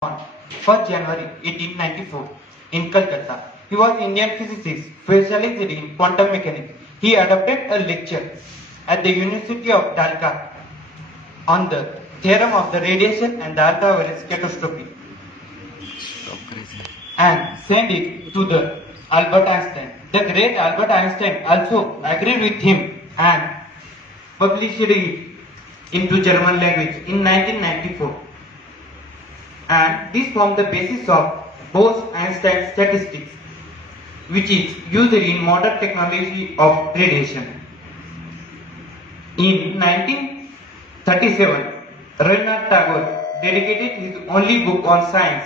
on 1st January 1894 in Calcutta. He was Indian physicist specialized in quantum mechanics. He adopted a lecture at the University of Dhaka on the theorem of the radiation and the ultraviolet spectroscopy and sent it to the Albert Einstein. The great Albert Einstein also agreed with him and published it into German language in 1994. And this formed the basis of Bose-Einstein statistics, which is used in modern technology of radiation. In 1937, Rabindranath Tagore dedicated his only book on science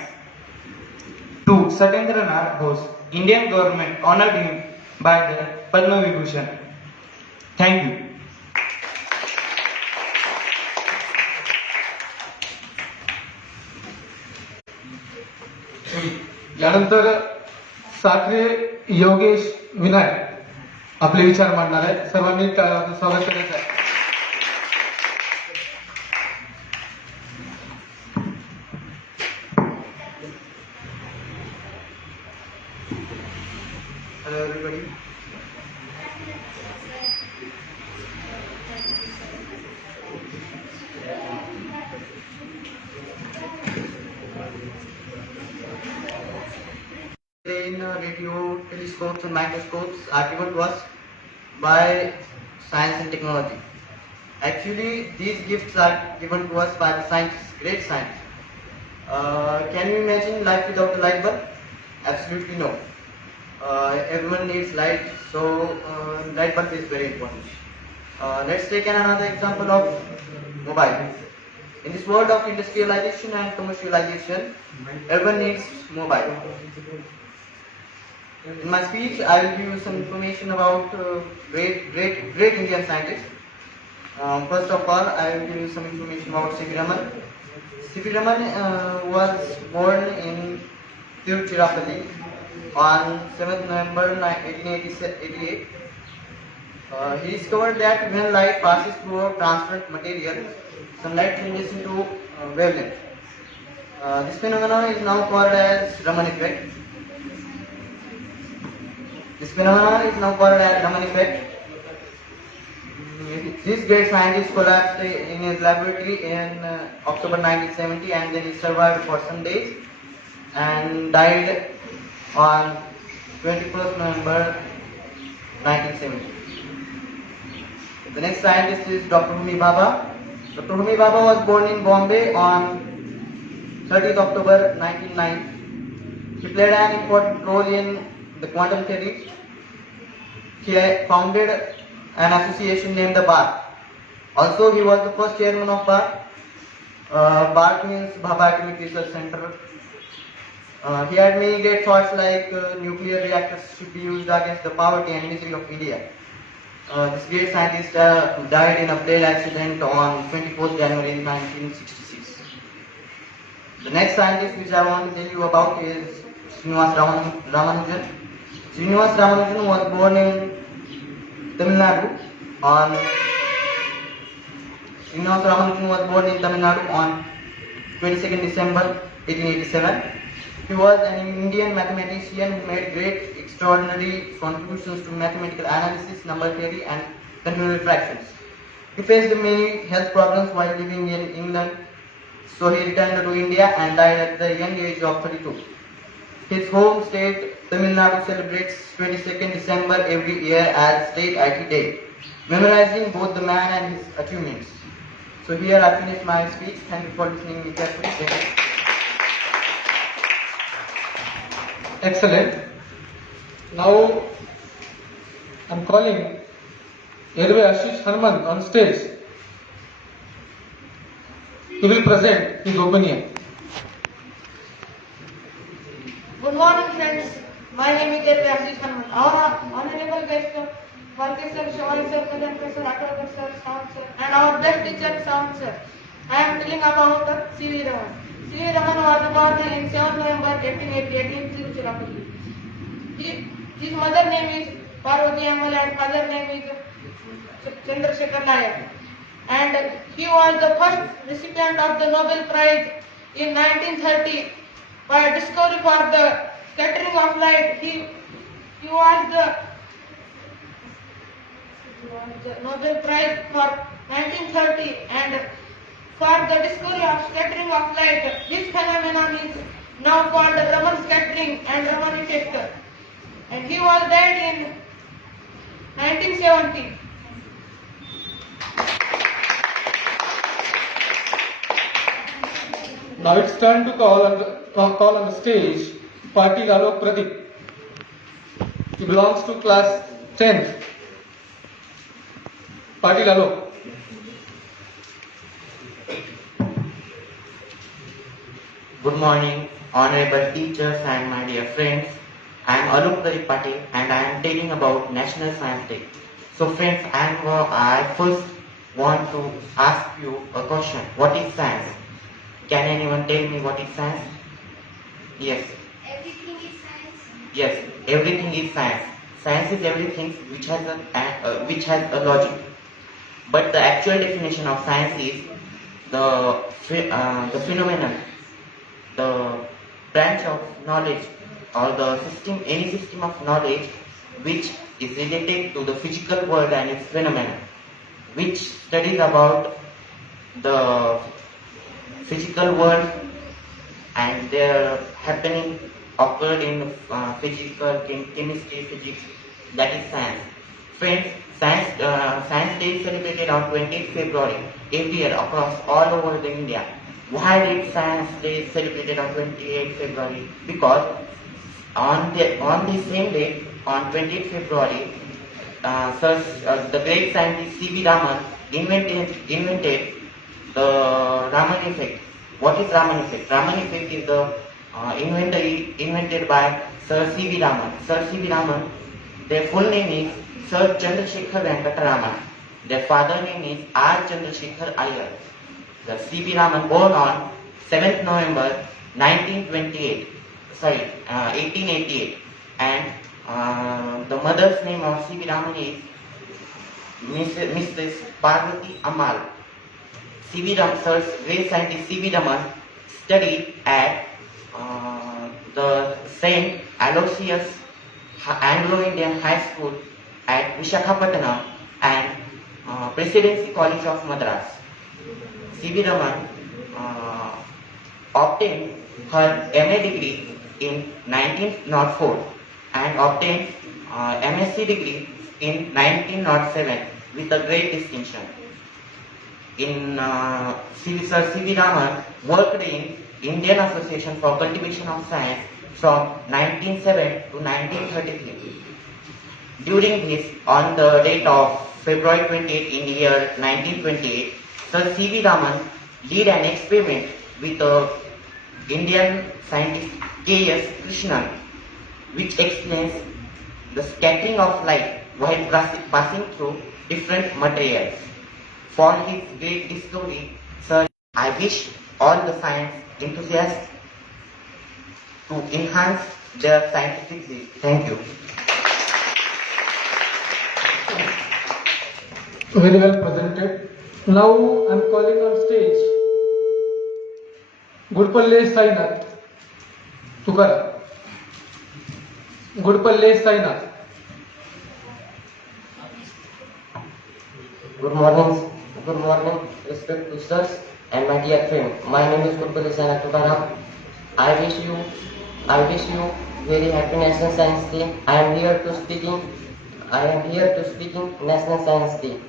to Satyendranath Bose. Indian government honored him by the Padma Vibhushan. Thank you. यानंतर साखरे योगेश विनायक आपले विचार मांडणार आहेत. सर्वांनी स्वागत करायचं आहे. Hello everybody. In radio, telescopes and microscopes are given to us by science and technology. Actually, these gifts are given to us by the scientists, great scientists. Can you imagine life without a light bulb? Absolutely no. Everyone needs light, so light bulb is very important. Let's take another example of mobile. In this world of industrialization and commercialization, everyone needs mobile. In my speech, I will give you some information about great Indian scientists. First of all, I will give you some information about C.V. Raman. C.V. Raman was born in Tiruchirappalli on 7th November 1888. He discovered that when light passes through a transparent material, sunlight changes into wavelength. This phenomenon is now called as Raman effect. This great scientist collapsed in his laboratory in October 1970, and then he survived for some days and died on 21st November 1970. The next scientist is Dr. Homi Bhabha. Dr. Homi Bhabha was born in Bombay on 30th October 1909. He played an important role in the quantum theory. He founded an association named the BARC. Also, he was the first chairman of BARC. BARC means Bhabha Atomic Research Center. He had many great thoughts like nuclear reactors should be used against the poverty and misery of India. This great scientist died in a plane accident on 24th January 1966. The next scientist which I want to tell you about is Srinivas Ramanujan. Srinivas Ramanujan was born in Tamil Nadu on 22nd December 1887. He was an Indian mathematician who made great, extraordinary contributions to mathematical analysis, number theory, and continual fractions. He faced many health problems while living in England, so he returned to India and died at the young age of 32. His home state, Tamil Nadu, celebrates 22nd December every year as State IT Day, memorizing both the man and his achievements. So here I finish my speech. Thank you for listening me carefully. Excellent. Now I'm calling Airway Ashish Harman on stage. He will present his opinion. Good morning, friends. My name is Airway Ashish Harman. Our honorable guest, Varkes sir, Shawari sir, Pradhan sir, Akalkar sir, Sound sir, and our best teacher, Sound sir. I am telling about C.V. Raman. C.V. Raman was born in 7th November 1888 in Tiruchirappalli. His mother name is Parvati Ammal and father name is Chandrasekhar Nayak. And he was the first recipient of the Nobel Prize in 1930 by discovery for the scattering of light. He was the Nobel Prize for 1930, and for the discovery of scattering of light. This phenomenon is now called Raman scattering and Raman effect. And he was died in 1970. Now it's time to call on the stage Patil Alok Pradeep. He belongs to class 10th. Patil Alok. Good morning, honorable teachers and my dear friends. I am Alok Pradeep Patil and I am telling about National Science Day. So friends, I first want to ask you a question. What is science? Can anyone tell me what is science? Yes. Everything is science. Yes, everything is science. Science is everything which has a logic. But the actual definition of science is the phenomenon, the branch of knowledge or the system, any system of knowledge which is related to the physical world and its phenomena, which studies about the physical world and their happening occurred in physical, chemistry, physics. That is science. Friends, Science Day is celebrated on 28th February every year across all over the India. Why did Science Day is celebrated on 28th February? Because on the same day, on 28th February, the great scientist C.V. Raman invented the Raman effect. What is Raman effect? Raman effect is the invented by Sir C.V. Raman. Sir C.V. Raman, their full name is Sir Chandrasekhar Venkata Raman. Their father name is R. Chandrasekhar Iyer. The C.V. Raman born on 7th November 1888, and the mother's name of C.V. Raman is Mrs. Parvati Amal. C.V. Raman, Sir great scientist C.V. Raman studied at the Saint Aloysius Anglo-Indian High School at Visakhapatnam and Presidency College of Madras. C.V. Raman obtained her MA degree in 1904 and obtained MSc degree in 1907 with a great distinction. Sir C.V. Raman worked in Indian Association for Cultivation of Science from 1907 to 1933. During this, on the date of February 28 in the year 1928, Sir C.V. Raman led an experiment with the Indian scientist K.S. Krishnan, which explains the scattering of light while passing through different materials. For his great discovery, Sir, I wish all the science enthusiasts to enhance their scientific zeal. Thank you. Very well presented. Now I'm calling on stage Gudpalle Sainath. Tukara. Gudpalle Sainath. Good morning, respected sirs and my dear friend. My name is Gurpali Sainath Tukaram. I wish you very happy National Science Day. I am here to speaking National Science Day.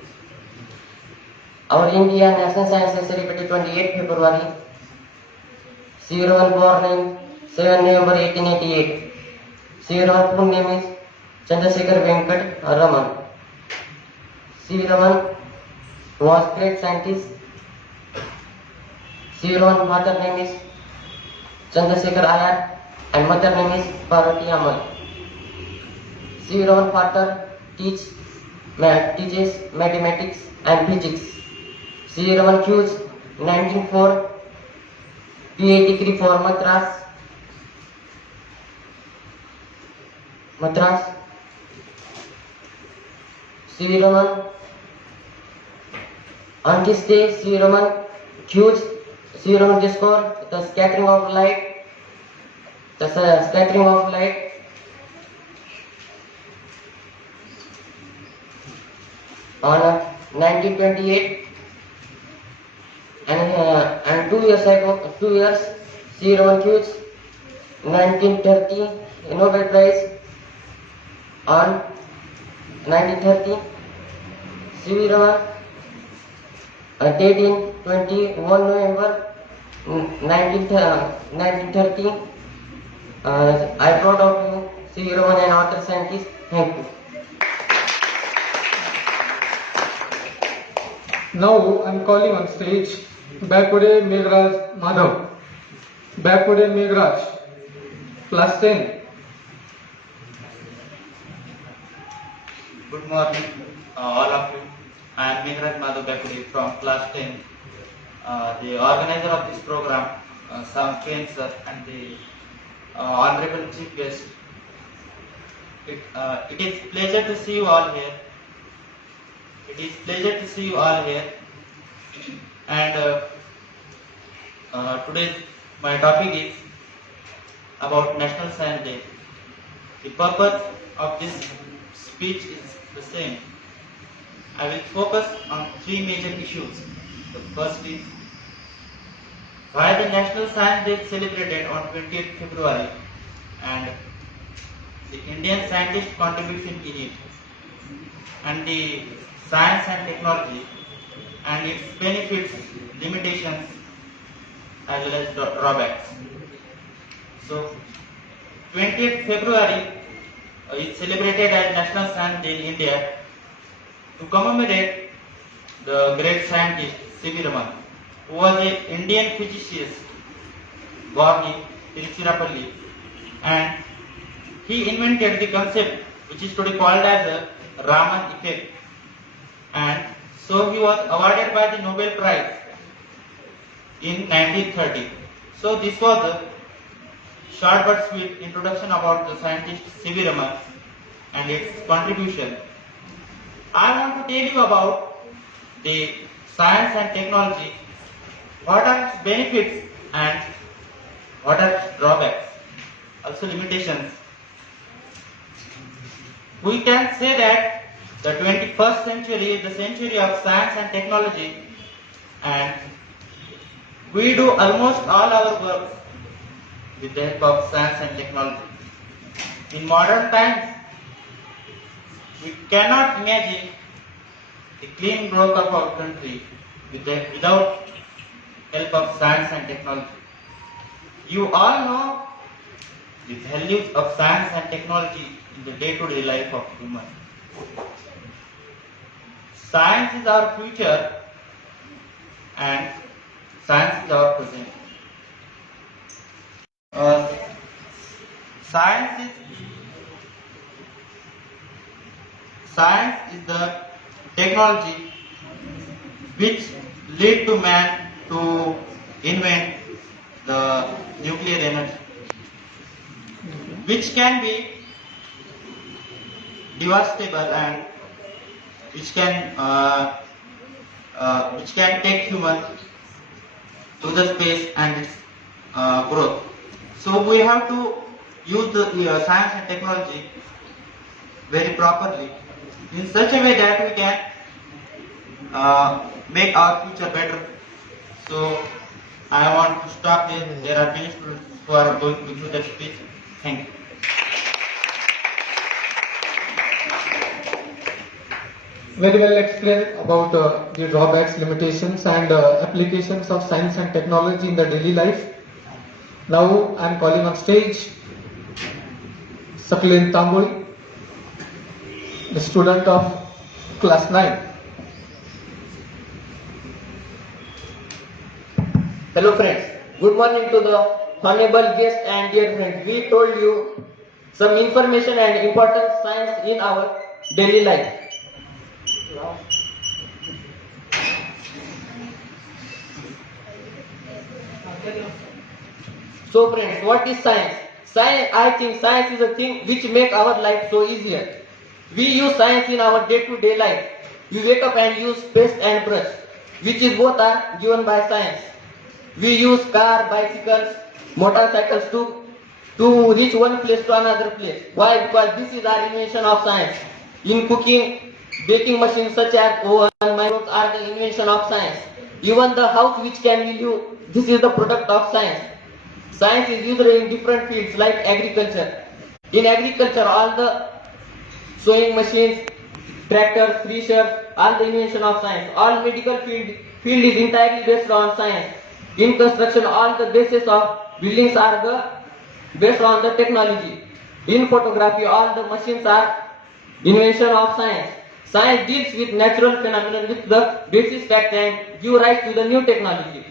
Our India National Science Day celebrated 28 February. C.V. Raman born in 7 November 1888. C.V. Raman full name is Chandrasekhar Venkat Raman. C.V. Raman was great scientist. C.V. Raman father name is Chandrasekhar Iyer and mother name is Parvati Amal. C.V. Raman father teaches mathematics and physics. C.V. Raman chose 1904 PA degree for Madras. C.V. Raman on this day, C.V. Raman chose C-Roman discord, the scattering of light, scattering of light. On 1928 and 2 years ago, 2 years, C-Roman Quiz, 1930 Nobel Prize on 1930, C-Roman, date in 21 November 1930. I proud of you, C-Roman, an author scientist. Thank you. Now I'm calling on stage Backwade Meghraj Madhav. Backwade Meghraj, class 10. Good morning, all of you. I am Meghraj Madhav Backwade from class 10. The organizer of this program, Sam Kane sir, and the honorable chief guest. It is pleasure to see you all here. It is pleasure to see you all here. And today my topic is about National Science Day. The purpose of this speech is the same. I will focus on three major issues. The first is why the National Science Day is celebrated on 20th February and the Indian scientist contribution in it, and the science and technology and its benefits, limitations as well as drawbacks. So 20th February is celebrated as National Science Day in India to commemorate the great scientist C.V. Raman, who was an Indian physicist born in Tiruchirappalli, and he invented the concept which is today called as the Raman effect, and so he was awarded by the Nobel Prize in 1930. So this was a short but sweet introduction about the scientist C.V. Raman and its contribution. I want to tell you about the science and technology, what are its benefits and what are its drawbacks, also limitations. We can say that the 21st century is the century of science and technology, and we do almost all our work with the help of science and technology. In modern times, we cannot imagine the clean growth of our country without help of science and technology. You all know the values of science and technology in the day-to-day life of human. Science is our future and science is our present. Science is the technology which lead to man to invent the nuclear energy, which can be devastable and which can take human to the space and its growth. So we have to use the science and technology very properly in such a way that we can make our future better. So I want to stop here. There are many students who are going to do the speech. Thank you. Very well explained about the drawbacks, limitations and applications of science and technology in the daily life. Now I am calling on stage Saklin Tambul, the student of class 9. Hello friends, good morning to the honorable guest and dear friends. We told you some information and important science in our daily life. So friends, what is science? I think science is a thing which make our life so easier. We use science in our day-to-day life. You wake up and use paste and brush, which is both are given by science. We use car, bicycles, motorcycles to reach one place to another place. Why? Because this is our invention of science. In cooking, baking machines such as oven, microwaves are the invention of science. Even the house which can be used, this is the product of science. Science is used in different fields like agriculture. In agriculture, all the sewing machines, tractors, threshers, all the invention of science. All medical field is entirely based on science. In construction, all the bases of buildings are based on the technology. In photography, all the machines are invention of science. Science deals with natural phenomena with the basis fact and give rise to the new technology.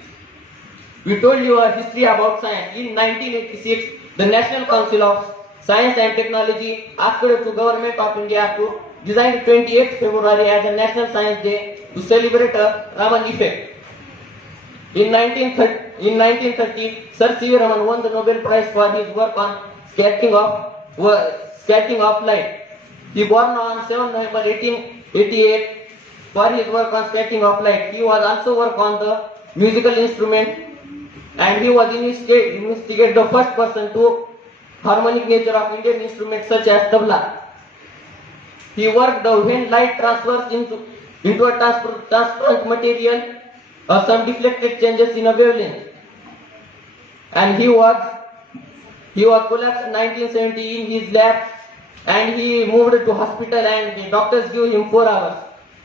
We told you a history about science. In 1986, the National Council of Science and Technology asked to Government of India to design 28th February as a National Science Day to celebrate a Raman effect. In 1930, Sir C. V. Raman won the Nobel Prize for his work on scattering of light. He born on 7 November 1888 for his work on scattering of light. He was also work on the musical instrument, and he was investigated the first person to harmonic nature of Indian instruments such as tabla. He worked when light transfers into a transparent material, some deflected changes in a wavelength. And he was collapsed in 1970 in his lab, and he moved to hospital, and the doctors gave him 4 hours.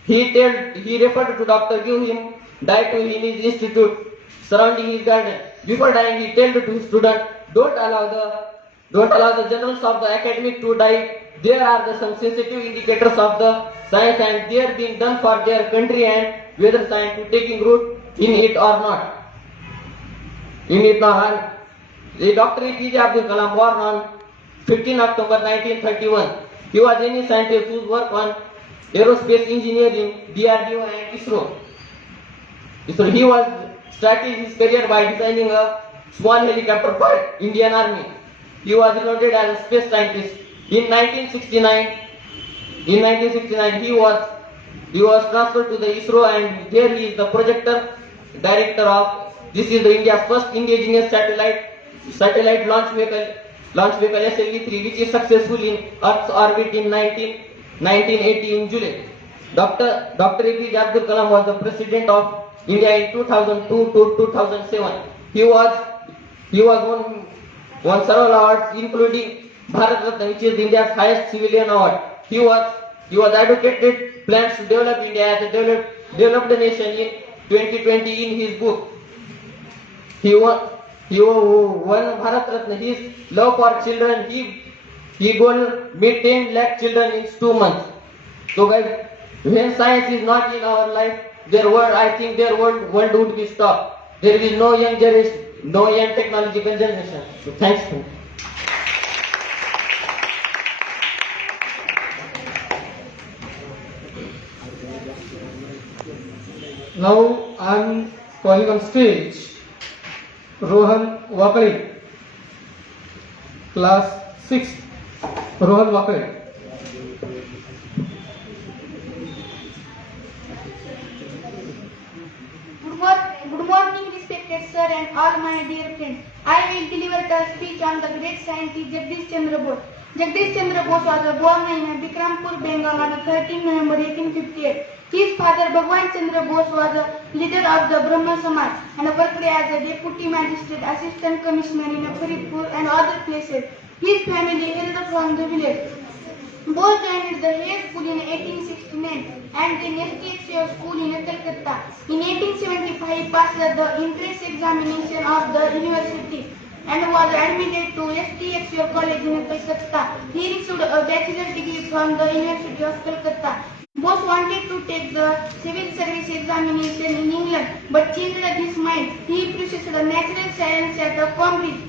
He referred to doctor, give him diet in his institute surrounding his garden. Before dying, he told to his student, don't allow the journals of the academic to die. There are some sensitive indicators of the science, and they are being done for their country and whether science to taking root in it or not. The Dr. APJ Abdul Kalam born on 15 October 1931. He was any scientist whose work on aerospace engineering, DRDO and ISRO. So he was starting his career by designing a small helicopter for Indian Army. He was renowned as a space scientist. In 1969, he was transferred to the ISRO, and there he is the projector director of. This is the India's first indigenous satellite launch vehicle SLV-3, which is successful in Earth's orbit in 1980 in July. Dr. APJ Abdul Kalam was the president of India in 2002 to 2007. He won several awards, including Bharat Ratna, which is India's highest civilian award. He was advocated plans to develop India as a developed nation in 2020 in his book. He won Bharat Ratna. His love for children, he going meet 10 lakh children in 2 months. So guys, when science is not in our life, I think their world would be stopped. There is no young generation, no young technological generation. So thanks. Now I am calling on stage Rohan Wakale, class 6. Rohan Wakale. Good morning, respected sir and all my dear friends. I will deliver the speech on the great scientist Jagdish Chandra Bose. Jagdish Chandra Bose was born in Bikrampur, Bengal on 13 November 1858. His father Bhagwan Chandra Bose was a leader of the Brahma Samaj and worked as a deputy magistrate, assistant commissioner in Faridpur and other places. His family hailed from the village. Bose joined the Hayes School in 1869 and then STXO School in Calcutta. In 1875, he passed the entrance examination of the university and was admitted to STXO College in Calcutta. He received a bachelor's degree from the University of Calcutta. Bose wanted to take the civil service examination in England but changed his mind. He pursued natural science at Cambridge.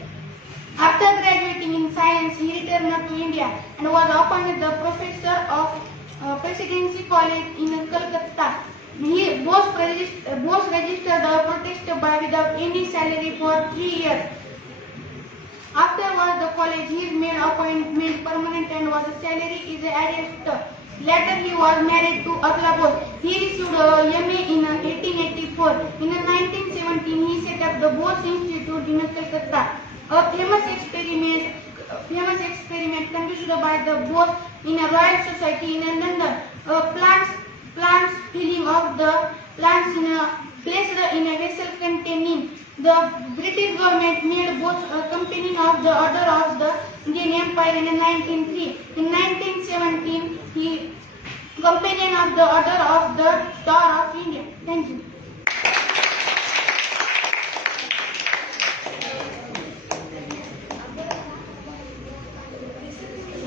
After graduating in science, he returned to India and was appointed the professor of Presidency College in Calcutta. Bose registered a protest by without any salary for 3 years. Afterwards, the college he made appointment permanent and was salary is added. Later he was married to Akla Bose. He received a MA in 1884. In 1917 he set up the Bose Institute in Calcutta. A famous experiment conducted by the Bose in a Royal Society in London. Plants filling of the plants placed in a vessel containing the British government made Bose a companion of the Order of the Indian Empire in 1903. In 1917 he companion of the Order of the Star of India. Thank you.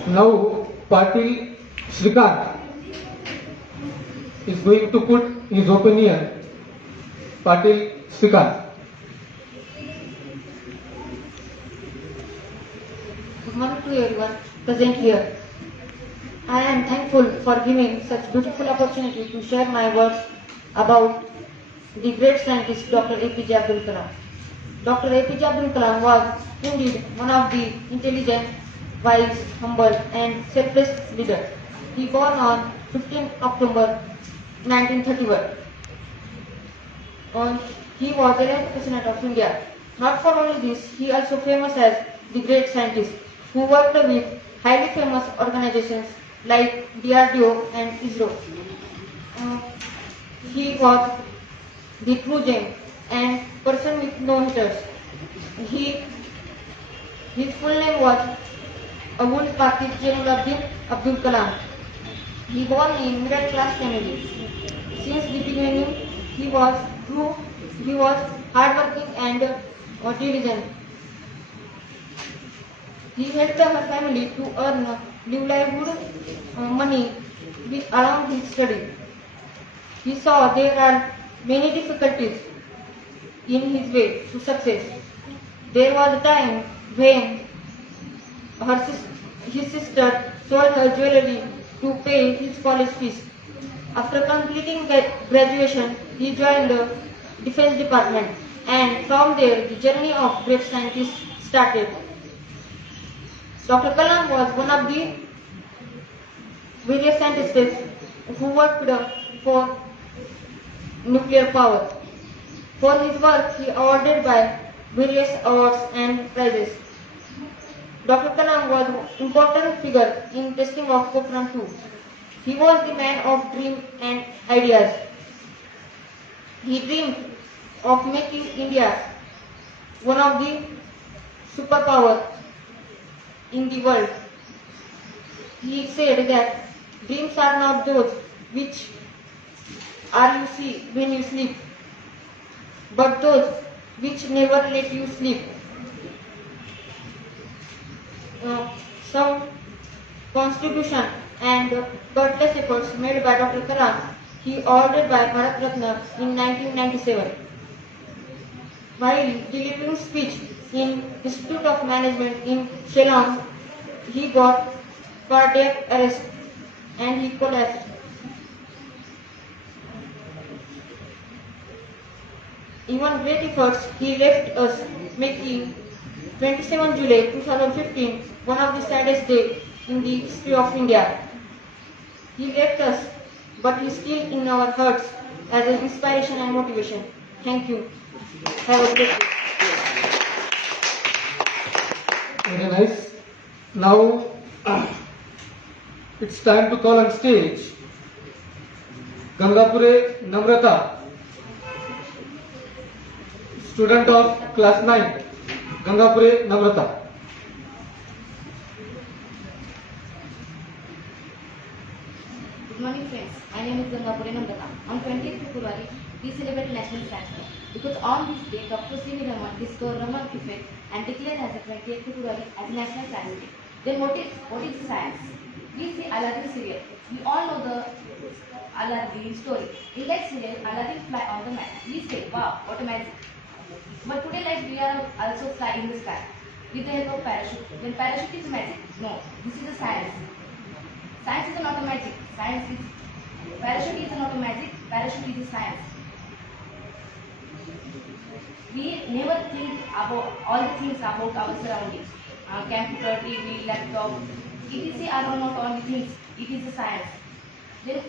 Now Patil Shrikant is going to put his opinion. Patil Shrikant. Good morning to everyone present here. I am thankful for giving such beautiful opportunity to share my words about the great scientist Dr. APJ Abdul Kalam. Dr. APJ Abdul Kalam was indeed one of the intelligent, wise, humble and selfless leaders. He born on 15 October 1931. He was the 11th President of India. Not for only this, he also famous as the great scientist who worked with highly famous organizations like DRDO and ISRO. He was the true gem and person with no haters. His full name was Abul Pakir Jainuddin Abdul Kalam. He born in middle class family. Since the beginning, he was true, he was hardworking and diligent. He helped her family to earn livelihood money along his study. He saw there are many difficulties in his way to success. There was a time when his sister sold her jewelry to pay his college fees. After completing graduation, he joined the Defense Department, and from there the journey of great scientists started. Dr. Kalam was one of the various scientists who worked for nuclear power. For his work, he awarded by various awards and prizes. Dr. Kalam was an important figure in testing of Pokhran 2. He was the man of dreams and ideas. He dreamed of making India one of the superpowers in the world. He said that dreams are not those which are you see when you sleep, but those which never let you sleep. Some contribution and countless efforts made by Dr. Kalam, he awarded by Bharat Ratna in 1997. While delivering speech in Institute of Management in Shillong, he got cardiac arrest and he collapsed. Even great efforts he left us, making 27 July 2015 one of the saddest days in the history of India. He left us, but he is still in our hearts as an inspiration and motivation. Thank you. Have a great day. Very nice. Now it's time to call on stage Gangapure Namrata, student of class 9. Gangapure Namrata. Good morning friends, my name is Gangapure Namrata. On 20th February, we celebrate National Science Day because on this day, Dr. C.V. Raman discovered Raman effect and declared as a 20th February as National Science Day. Then what is science? We see Aladdin serial. We all know the Aladdin story. In that serial, Aladdin fly on the map. We say, wow, what a magic. But today like we are also fly in the sky with the help of parachute. Then parachute is magic? No, this is a science. Science is not a magic. Parachute is not a magic. Parachute is a science. We never think about all the things about our surroundings. Computer, TV, laptop, etc. are not only things. It is a science. then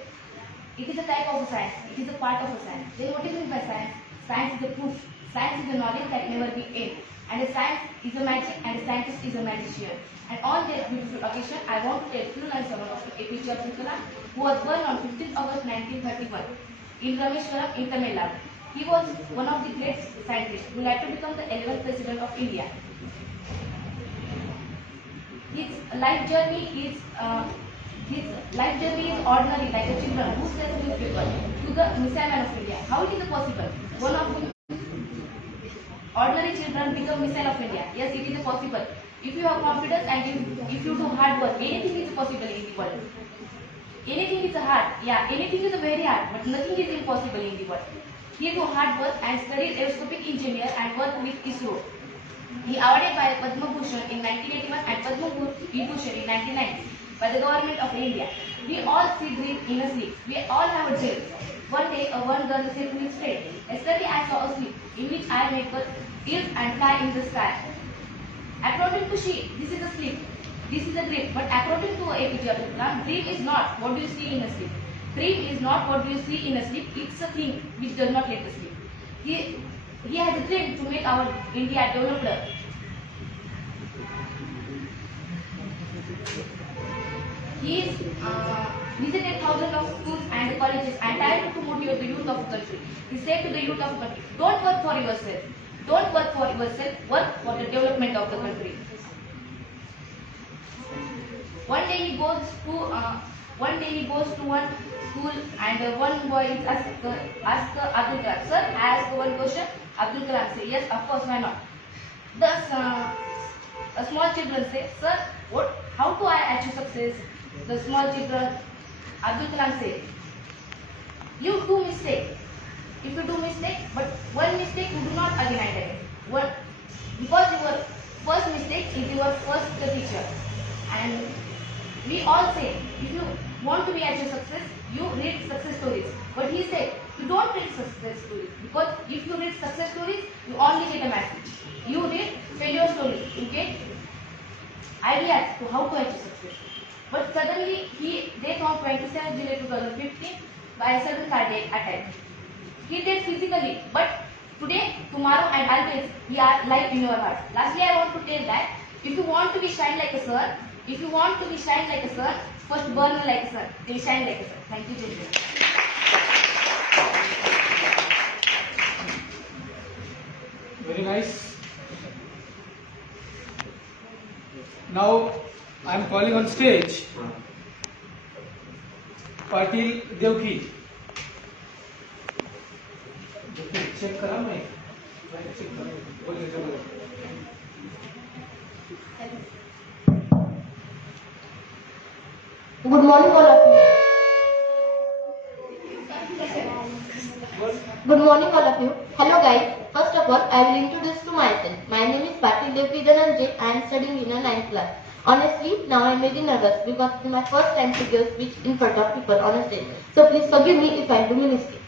it is a type of a science. It is a part of a science. Then what is meant by science? Science is a proof. Science is a knowledge that never be end. And a science is a magic and a scientist is a magician. And on this beautiful occasion, I want to tell few lines about Dr. APJ Abdul Kalam, who was born on 15th August 1931 in Rameshwaram in Tamil Nadu. He was one of the great scientists who later become the 11th President of India. His life journey is ordinary, like a children who sells newspaper to the missile man of India. How it is possible? One of the ordinary children become missile of India. Yes, it is possible. If you have confidence and if you do hard work, anything is possible in the world. Anything is hard. Yeah, anything is very hard, but nothing is impossible in the world. He do hard work and studied aerospace engineer and worked with ISRO. He awarded by Padma Bhushan in 1981 and Padma Vibhushan in 1990 by the government of India. We all see dream in a sleep. We all have a dream. One day, one girl said to me straight, yesterday I saw a sleep in which I made birth, earth and fly in the sky. According to she, this is a sleep. This is a dream. But according to APJ Abdul Kalam, dream is not what do you see in a sleep. Dream is not what do you see in a sleep. It's a thing which does not let us sleep. He has a dream to make our India developed. He is visited thousands of schools and colleges and tried to motivate the youth of the country. He said to the youth of the country, don't work for yourself. Don't work for yourself, work for the development of the country. One day he goes to one school and one boy is asked Abdul Kalam, sir, I ask one question. Abdul Kalam say, yes, of course, why not? Thus, a small children say, sir, how do I achieve success? The small children, Abdul Kalam say, you do mistake. If you do mistake, but one mistake you do not again and again. Because your first mistake is your first teacher. And we all say, if you want to be achieve success, you read success stories. But he said, you don't read success stories. Because if you read success stories, you only get a message. You read failure stories, you get ideas to how to achieve success. But suddenly, they found 27 July 2015 by a sudden cardiac attack. He died physically, but today, tomorrow and always, we are live in your heart. Lastly, I want to tell that if you want to be shine like a sun, first burn like a sun, then shine like a sun. Thank you, children. Very nice. Now I am calling on stage Patil Devki. Check करा मैं. Check करा. बोलिए बोलिए. Good morning, all of you. Good morning, all of you. Hello, guys. First of all, I will introduce to myself. My name is Patil Devki Dhananjay. I am studying in a 9th class. Honestly, now I am very nervous because it is my first time to give speech in front of people on a stage. So please forgive me if I do mistake.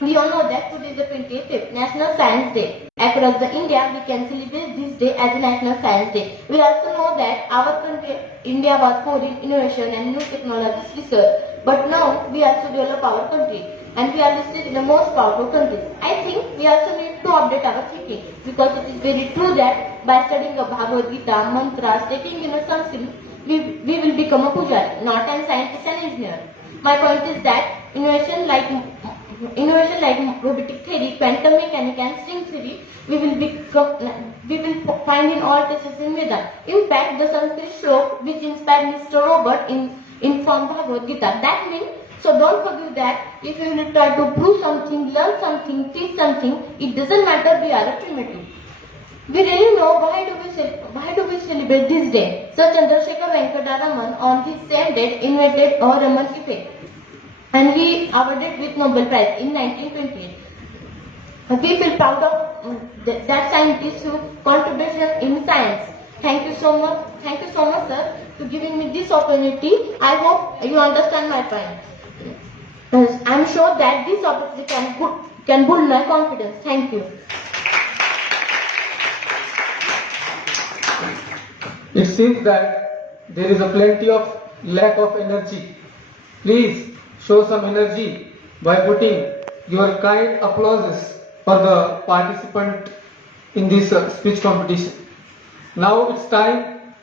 We all know that today is the 25th National Science Day. Across the India, we can celebrate this day as a National Science Day. We also know that our country, India, was poor in innovation and new technologies research. But now, we also develop our country and we are listed in the most powerful countries. I think we also need to update our thinking because it is very true that by studying the Bhagavad Gita, mantras, taking Sanskrit, we will become a pujari, not a scientist and engineer. My point is that innovation like robotic theory, quantum mechanics and string theory, we will find in all texts in Veda. In fact, the Sanskrit shlok which inspired Mr. Robert in from Bhagavad Gita. That means, so don't forget that if you will try to prove something, learn something, teach something, it doesn't matter we are a primitive. We really know why do we celebrate this day. So Chandrasekhar Venkata Raman on his same date invented a Raman effect. And we awarded with Nobel Prize in 1928. We feel proud of that scientist who contribution in science. Thank you so much, sir, to giving me this opportunity. I hope you understand my point. I am sure that this opportunity can build my confidence. Thank you. It seems that there is a plenty of lack of energy Please show some energy by putting your kind applauses for the participant in this speech competition. Now it's time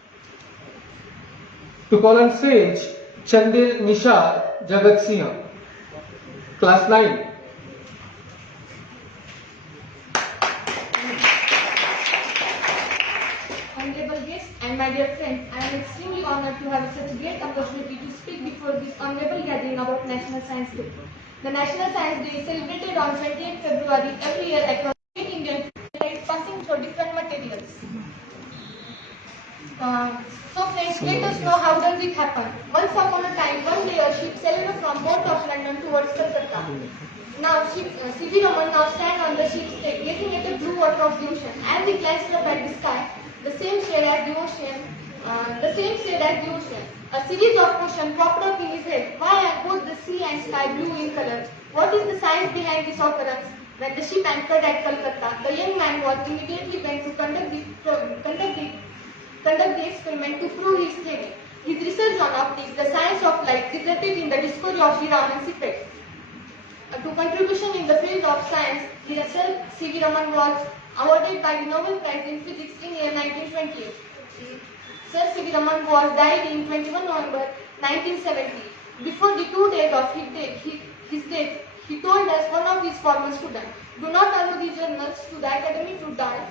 to call on stage Chandil Nisha Jagat Singh, class 9. Honorable guests and my dear friends, I am extremely honored to have such a great opportunity to speak before this honorable gathering about National Science Day. The National Science Day is celebrated on 28th February every year across Indian passing through different materials. So friends, let us know how does it happen. Once upon a time, one day a ship sailed from Port of London towards Calcutta. Now, C.V. Raman now stand on the ship's deck, gazing at the blue water of the ocean. As he glanced up at the sky, the same shade as the ocean. A series of questions popped up in his head. Why are both the sea and sky blue in color? What is the science behind this occurrence? When the ship anchored at Calcutta, the young man was immediately bent to conduct the experiment to prove his theory. His research on optics, the science of light, resulted in the discovery of the Raman's effect. To contribution in the field of science, himself, C.V. Raman was awarded by the Nobel Prize in Physics in year 1928. Sir C.V. Raman was died in 21 November 1970. Before the 2 days of his death, he told us, one of his former students, do not allow the journals to the academy to die,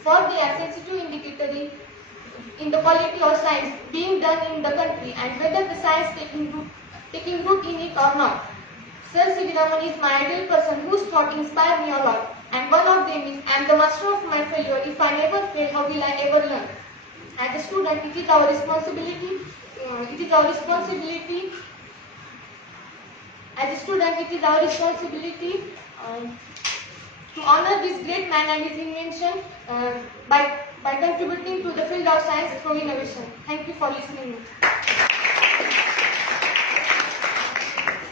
for they are sensitive indicatory in the quality of science being done in the country and whether the science taking root in it or not. Sir C.V. Raman is my ideal person whose thought inspired me a lot, and one of them is, I am the master of my failure. If I never fail, how will I ever learn? As a student, it is our responsibility. To honor this great man and his invention by contributing to the field of science through innovation. Thank you for listening.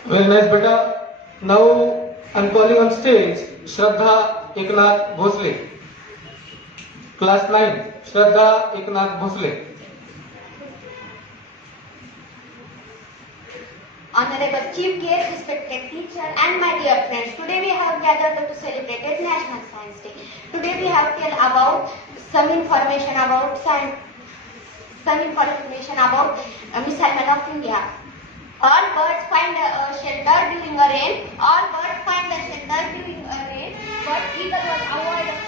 Very nice, beta. Now I'm calling on stage Shraddha Eknath Bhosle, class 9. Shraddha Eknath Bhosle. Honorable Chief Guest, respected teacher, and my dear friends, today we have gathered to celebrate National Science Day. Today we have tell about some information about science, Missile Man of India. All birds find a shelter during a rain. All birds find a shelter during a rain. But eagle was avoid of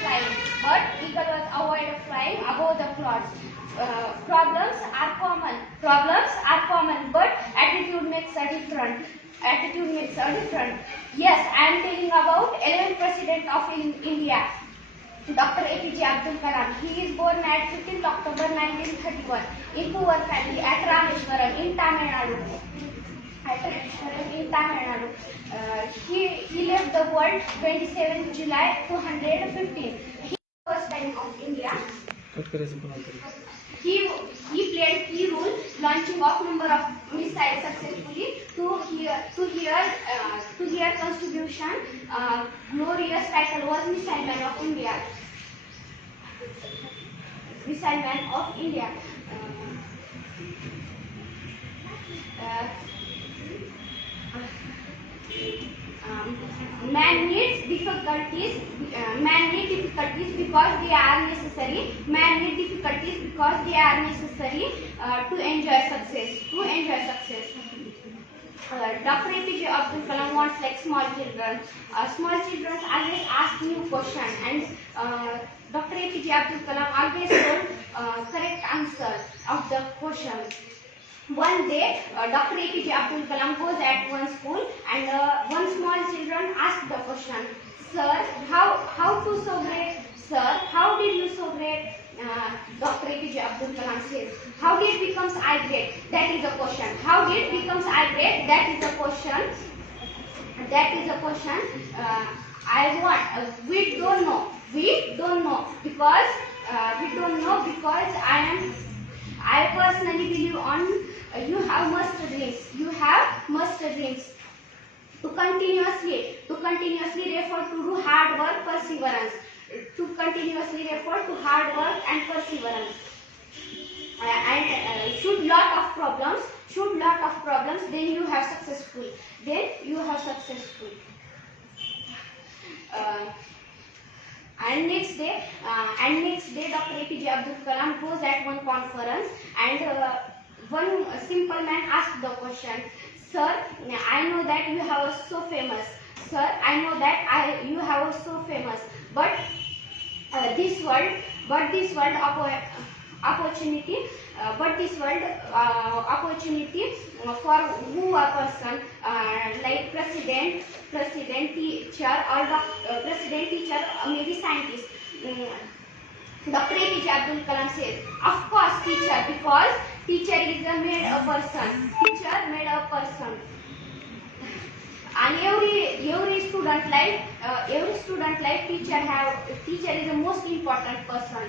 flying above the clouds. Problems are common, but attitude makes a difference. Yes, I am telling about 11th President of India, Dr. APJ Abdul Kalam. He is born at 15th October 1931 in poor family at Rameshwaram in Tamil Nadu. He left the world 27 July 215. He was first time of India. He played key role launching of number of missiles successfully. To hear contribution, glorious title was Missile Man of India. Man needs difficulties because they are necessary. To enjoy success. Dr. APJ Abdul Kalam wants like small children. Small children always ask new question, and Dr. APJ Abdul Kalam always told correct answer of the question. One day, Dr. APJ Abdul Kalam goes at one school, and one small children asked the question, Sir, how to so great? Sir, how did you so great? Dr. APJ Abdul Kalam says, how did becomes I great? That is a question. How did becomes I great? That is a question. We don't know because I personally believe on you have master dreams. To continuously refer to do hard work, perseverance. should lot of problems, then you have successful. And next day, Dr. APJ Abdul Kalam goes at one conference, and one simple man asked the question, "Sir, I know that you have so famous. Sir, I know that you have so famous, but this world opportunity for who a person like president, teacher, or maybe scientist." Dr. APJ Abdul Kalam says, "Of course, teacher, because teacher is made a person. And every student life, teacher is the most important person.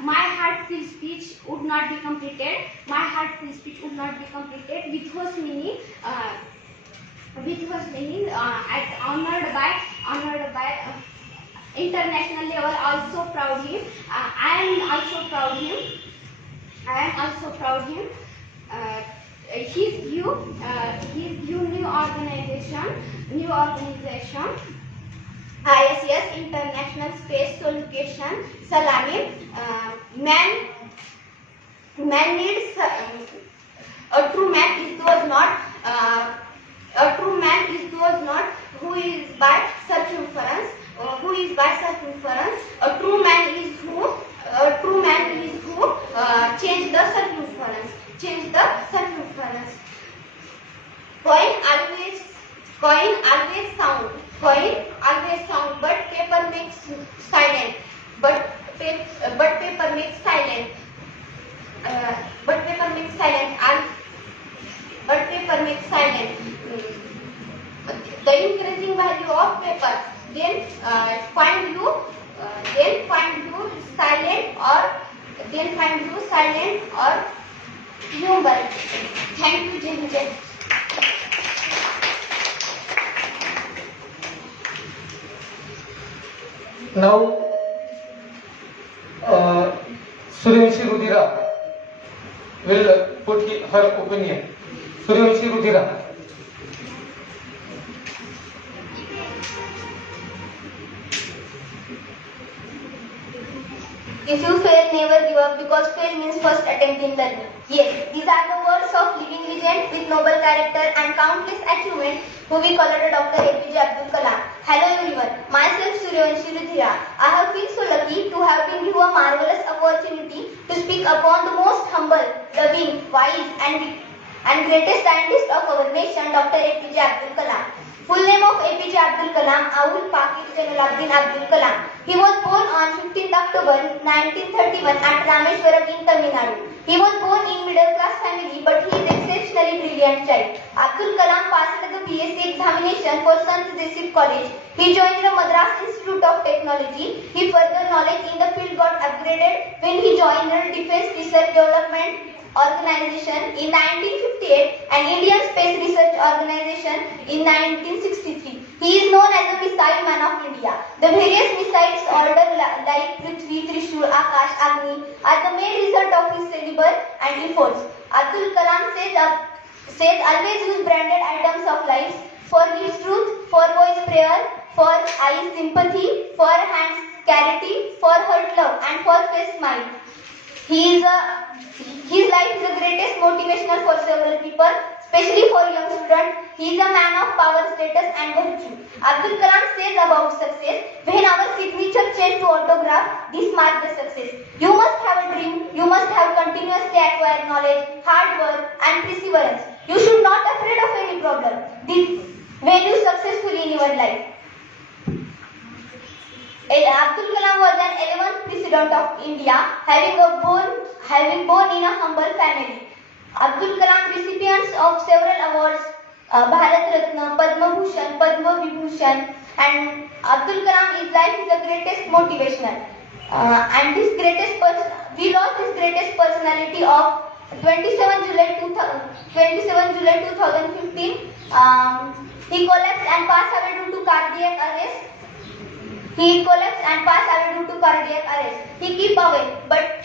My heartfelt speech would not be completed. With whose meaning, honored by international level. Also proud him. I am also proud him. His new organization, ISS, International Space Solution, Salami. Man needs a true man is those not who is by circumference. A true man is who change the circumference. Coin always sound, but paper makes silent. The increasing value of paper, then find you silent or humor. Thank you, Jay. Now, Suryanshi Rudira will put her opinion. Suryanshi Rudira. If you fail, never give up, because fail means first attempt in learning. Yes, these are the words of living legend with noble character and countless achievements who we call Dr. APJ Abdul Kalam. Hello everyone, myself Suryanshi Rudira. I have been so lucky to have been given a marvelous opportunity to speak upon the most humble, loving, wise and greatest scientist of our nation, Dr. APJ Abdul Kalam. Full name of APJ Abdul Kalam, Abul Pakir Jainuddin Abdul Kalam. He was born on 15th October 1931 at Rameshwaram in Tamil Nadu. He was born in middle class family, but he is exceptionally brilliant child. Abdul Kalam passed the BSc examination for Sant Joseph College. He joined the Madras Institute of Technology. His further knowledge in the field got upgraded when he joined the Defence Research Development Organization in 1958 and Indian Space Research Organization in 1963. He is known as the Missile Man of India. The various missiles ordered like Prithvi, Trishul, Akash, Agni are the main result of his caliber and efforts. Abdul Kalam says always use branded items of life. For gives truth, for voice prayer, for eyes sympathy, for hands charity, for heart love and for face smile. His life is the greatest motivational for several people, especially for young students. He is a man of power, status and virtue. Abdul Kalam says about success, when our signature change to autograph, this marks the success. You must have a dream, you must have continuously acquired knowledge, hard work and perseverance. You should not be afraid of any problem. This when you successfully in your life. Abdul Kalam was an 11th President of India, having born in a humble family. Abdul Kalam recipients of several awards, Bharat Ratna, Padma Bhushan, Padma Vibhushan, and Abdul Kalam, his life is the greatest motivational. And we lost his greatest personality of 27 July 2015. He collapsed and passed away due to cardiac arrest. to cardiac arrest. He keep away, but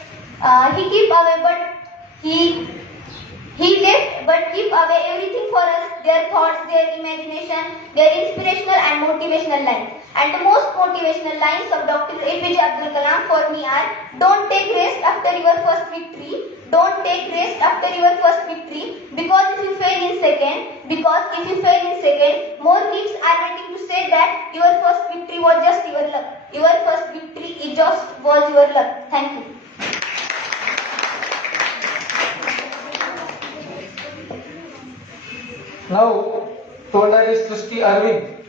he left, but keep away everything for us, their thoughts, their imagination, their inspirational and motivational lines. And the most motivational lines of Dr. APJ Abdul Kalam for me are, don't take rest after your first victory, don't take rest after your first victory, because if you fail in second, more leaves are waiting to say that your first victory was just your luck. Your first victory is just was your luck. Thank you. Now, Tondare Srishti Arvind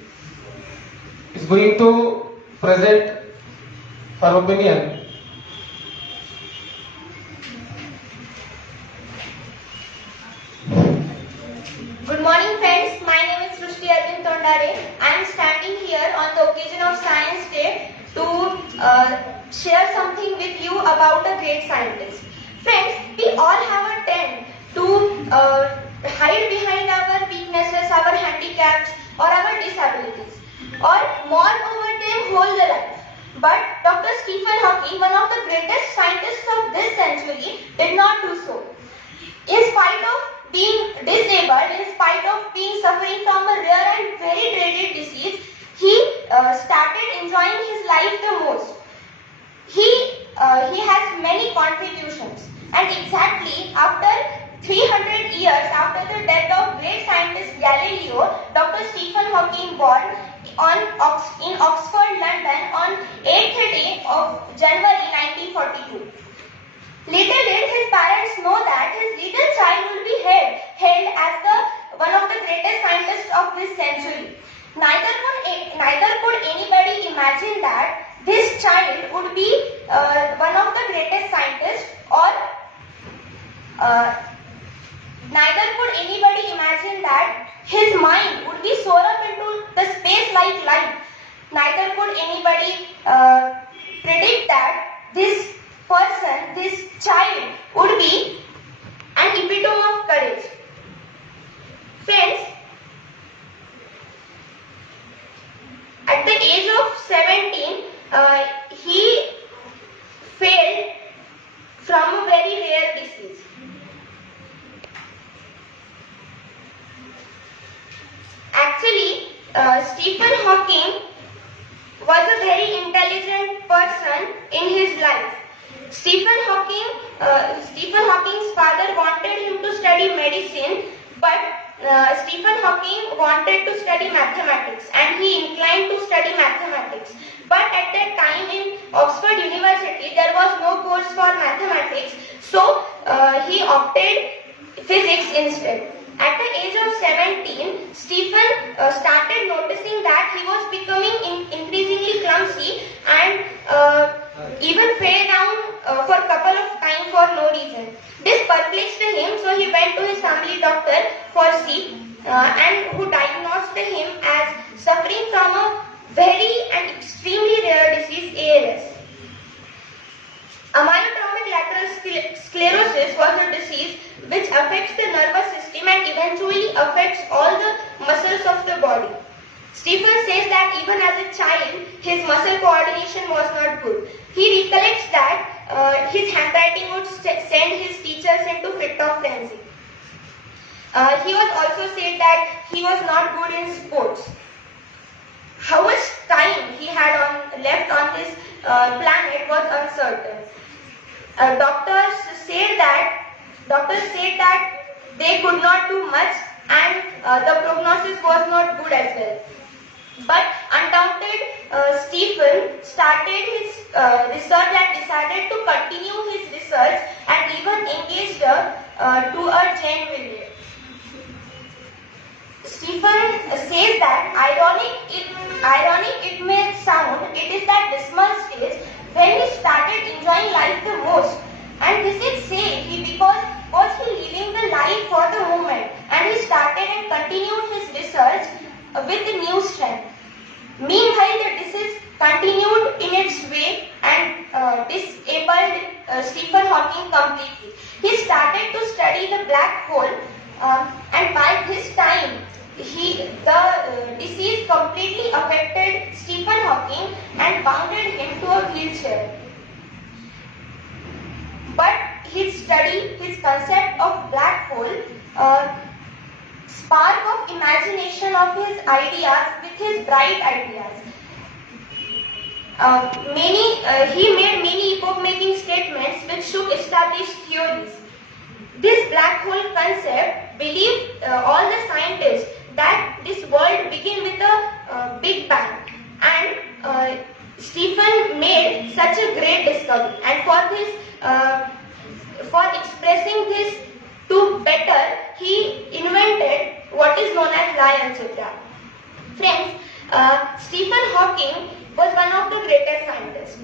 is going to present her opinion. Good morning friends, my name is Srishti Arvind Tondare. I am standing here on the occasion of Science Day to share something with you about a great scientist. Friends, we all have a tend to hide behind our weaknesses, our handicaps or our disabilities, or mourn over them whole the life. But Dr. Stephen Hawking, one of the greatest scientists of this century, did not do so. In spite of being disabled, in spite of being suffering from a rare and very dreaded disease, he started enjoying his life the most. He has many contributions, and exactly after 300 years after the death of great scientist Galileo, Dr. Stephen Hawking born in Oxford, London on 8th day of January 1942. Little did his parents know that his little child would be hailed as one of the greatest scientists of this century. Neither could anybody imagine that this child would be one of the greatest scientists, or neither could anybody imagine that his mind would be soar up into the space like light. Neither could anybody predict that this person, this child, would be an epitome of courage. Friends, at the age of 17, he failed from a very rare disease. Actually, Stephen Hawking was a very intelligent person in his life. Stephen Hawking's father wanted him to study medicine, but Stephen Hawking wanted to study mathematics, and he inclined to study mathematics. But at that time in Oxford University, there was no course for mathematics, so he opted physics instead. At the age of 17, Stephen started noticing that he was becoming increasingly clumsy and even fell down for a couple of times for no reason. This perplexed him, so he went to his family doctor for see, and who diagnosed him as suffering from a very and extremely rare disease, ALS. Amyotrophic lateral sclerosis was a disease which affects the nervous system and eventually affects all the muscles of the body. Stephen says that even as a child, his muscle coordination was not good. He recollects that his handwriting would send his teachers into fit of frenzy. He was also said that he was not good in sports. How much time he had left on this planet was uncertain. Doctors said that they could not do much, and the prognosis was not good as well. But undoubted, Stephen started his research and decided to continue his research and even engaged to a genuine. Stephen says that ironic it may sound, it is that dismal stage when he started enjoying life the most. And this is said because was he living the life for the moment, and he started and continued his research with new strength. Meanwhile, the disease continued in its way and disabled Stephen Hawking completely. He started to study the black hole, and by this time The disease completely affected Stephen Hawking and bounded him to a wheelchair. But his study, his concept of black hole, spark of imagination of his ideas with his bright ideas. He made many epoch-making statements which shook established theories. This black hole concept believed all the scientists that this world began with a Big Bang, and Stephen made such a great discovery, and for expressing this to better, he invented what is known as Lie algebra. Friends, Stephen Hawking was one of the greatest scientists,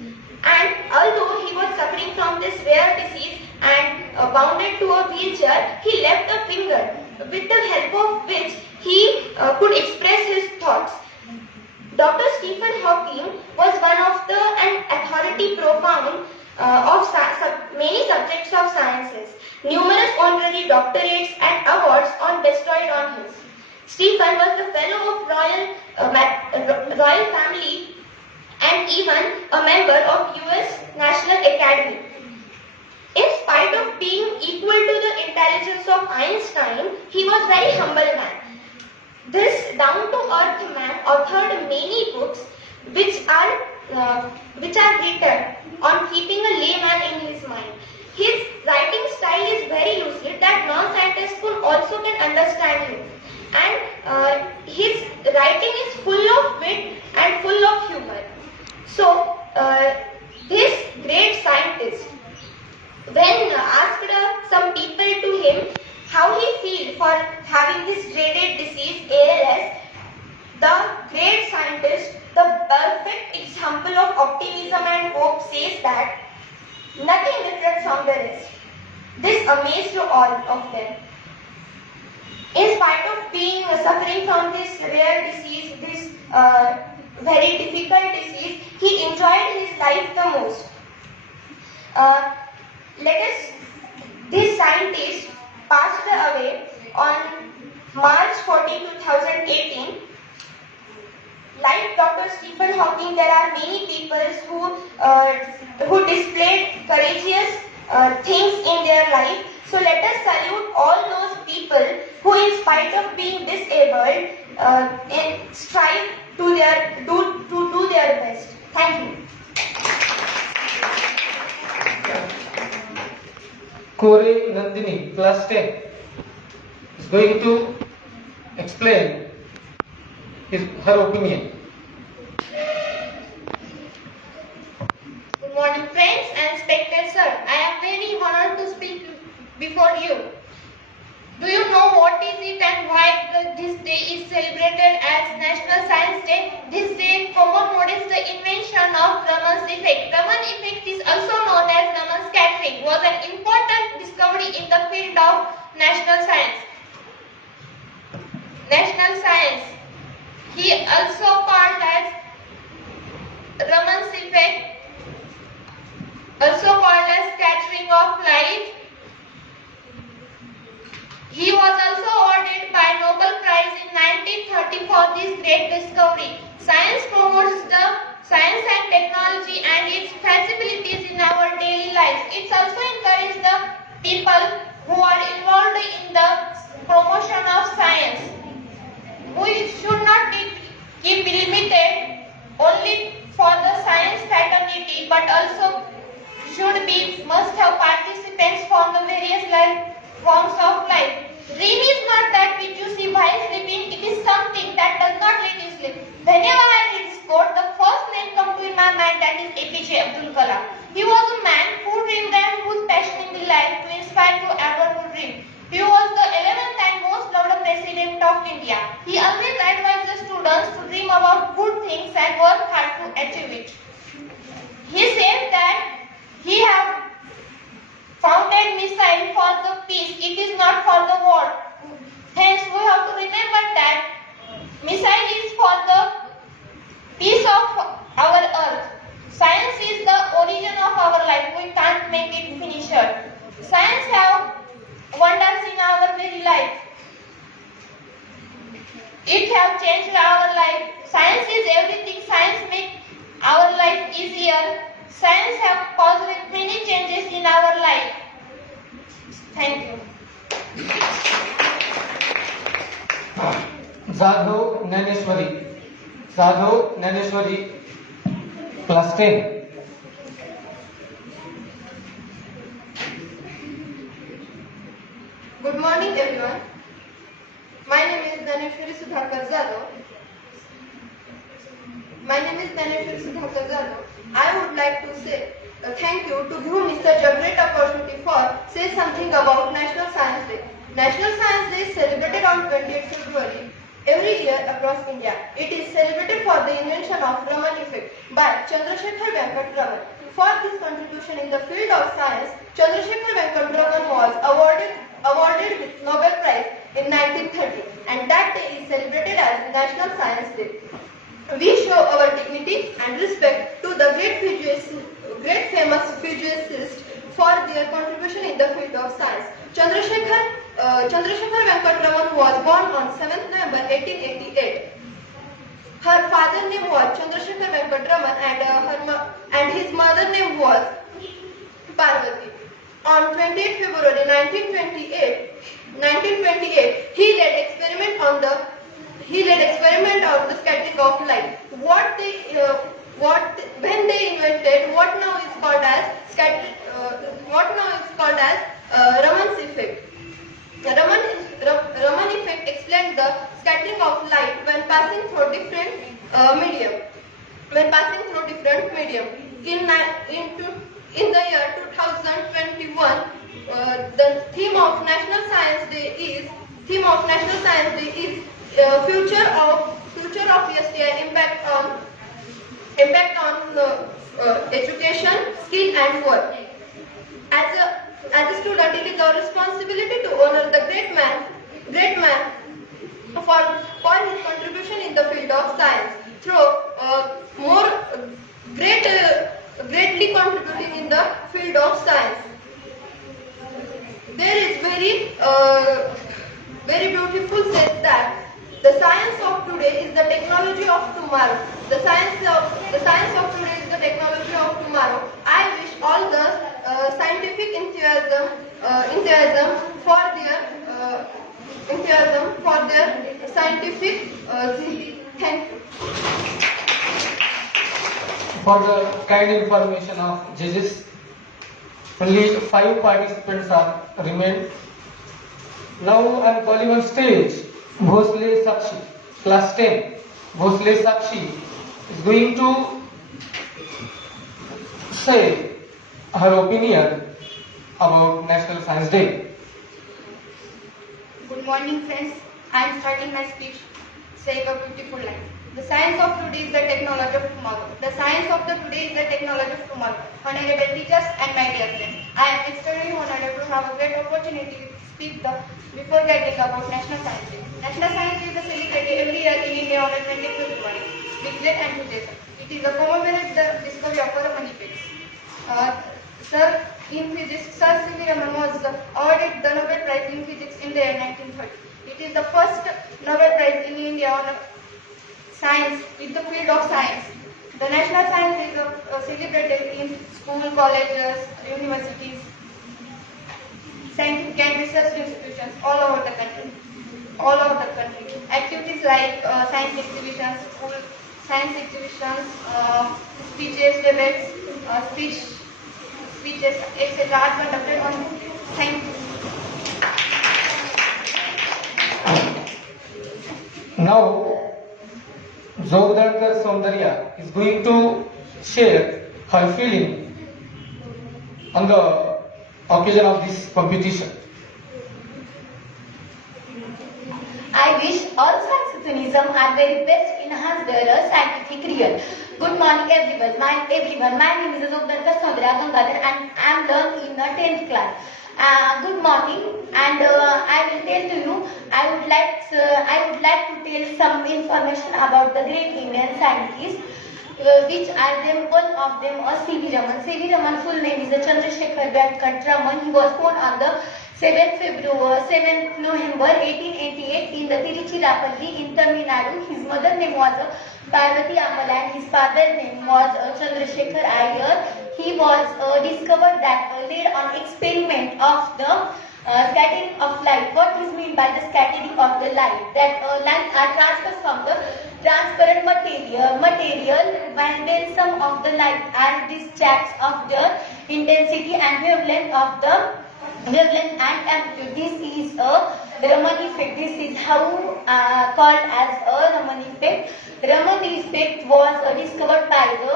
and although he was suffering from this rare disease and bounded to a wheelchair, he left a finger with the help of which he could express his thoughts. Dr. Stephen Hawking was one of the an authority profound of many subjects of sciences. Numerous honorary doctorates and awards are bestowed on him. Stephen was the fellow of royal family and even a member of US National Academy. In spite of being equal to the intelligence of Einstein, he was very humble man. This down-to-earth man authored many books which are written on keeping a layman in his mind. His writing style is very lucid that non-scientists also can understand him. And his writing is full of wit and full of humor. So, this great scientist, when asked some people to him how he feels for having this dreaded disease ALS, the great scientist, the perfect example of optimism and hope, says that nothing different from the rest. This amazed all of them. In spite of being suffering from this rare disease, this very difficult disease, he enjoyed his life the most. This scientist passed away on March 14, 2018. Like Dr. Stephen Hawking, there are many people who displayed courageous things in their life. So let us salute all those people who, in spite of being disabled, strive to do their best. Thank you. Kore Nandini, class 10, is going to explain her opinion. Good morning, friends and spectators. Sir, I am very honored to speak before you. Do you know what is it and why this day is celebrated as National Science Day? This day commemorates the invention of Raman's effect. Raman effect is also known as Raman scattering, was an important discovery in the field of natural science. National science. He also called as Raman's effect, also called as scattering of light. He was also awarded by Nobel Prize in 1930 for this great discovery. Science promotes the science and technology and its feasibilities in our daily lives. It also encourages the people who are involved in the promotion of science. We should not keep limited only for the science fraternity, but also must have participants from the various forms of life. Dream is not that which you see while sleeping, it is something that does not let you sleep. Whenever I read this quote, the first name comes to my mind, that is APJ Abdul Kalam. He was a man who dreamed and whose passion in the life to inspire to everyone who dream. He was the 11th and most loved president of India. He always advised the students to dream about good things and work hard to achieve it. He says that he have founded missile for the peace, it is not for the war. Hence, we have to remember that missile is for the peace of our earth. Science is the origin of our life. We can't make it finisher. Science have wonders in our very life. It have changed our life. Science is everything. Science make our life easier. Science have caused many changes in our life. Thank you. Jadhav Naneshwari. Jadhav Naneshwari, class 10. Good morning, everyone. My name is Daneshwari Sudhakar Jadhav. I would like to say thank you to give me such a great opportunity for say something about National Science Day. National Science Day is celebrated on 28th February every year across India. It is celebrated for the invention of Raman effect by Chandrasekhar Venkat Raman. For his contribution in the field of science, Chandrasekhar Venkat Raman was awarded with Nobel Prize in 1930, and that day is celebrated as National Science Day. We show our dignity and respect to the great famous physicists for their contribution in the field of science. Chandrasekhar Venkat Raman was born on 7th November 1888. Her father name was Chandrasekhar Venkat Raman and his mother name was Parvati. On 28th February 1928, he led experiment on the scattering of light. When they invented what now is called as Raman's effect. Raman effect explained the scattering of light when passing through different medium. In the year 2021, the theme of National Science Day is future of STI impact on education, skill and work. As a student, it is our responsibility to honor the great man for his contribution in the field of science through greatly contributing in the field of science. There is very beautiful says that the science of today is the technology of tomorrow. The science of today is the technology of tomorrow. I wish all the scientific enthusiasm for their scientific zeal. Thank you. For the kind information of judges, only 5 participants are remained. Now I am calling on stage Bhosle Sakshi, class 10. Bhosle Sakshi is going to say her opinion about National Science Day. Good morning, friends. I am starting my speech saying a beautiful line. The science of today is the technology of tomorrow. The science of the today is the technology of tomorrow. Honorable teachers and my dear friends, I am extremely honored to have a great opportunity to speak before getting about National Science Day. National Science Day is celebrated every year in India on the 20th February with great enthusiasm. It is a commemorate the discovery of Raman effects. Sir C.V. Raman was awarded the Nobel Prize in Physics in the year 1930. It is the first Nobel Prize in India on science in the field of science. The National Science Day is celebrated in school, colleges, universities, scientific and research institutions all over the country. Activities like science exhibitions, school science exhibitions, speeches, debates, speeches, etc. are conducted on this day. Thank you. Now Jogdalkar Soundarya is going to share her feeling on the occasion of this competition. I wish all scientists are very best enhance their scientific career. Good morning everyone. My name is Jogdalkar Soundarya Gangadhar and I am learning in the 10th class. Good morning, and I will tell to you. I would like to tell some information about the great Indian scientists, which are them. One of them was C.V. Raman. C.V. Raman full name is Chandrasekhar Venkat Raman. He was born on the 7th November 1888 in the Tiruchirappalli in Tamil Nadu. His mother name was Parvati Ammal and his father name was Chandrasekhar Iyer. He was discovered that laid on experiment of the scattering of light. What is meant by the scattering of the light? That light are transferred from the transparent material and then some of the light are discharged of the intensity and wavelength of the wavelength and amplitude. This is a Raman effect. This is how called as a Raman effect. Raman effect was discovered by the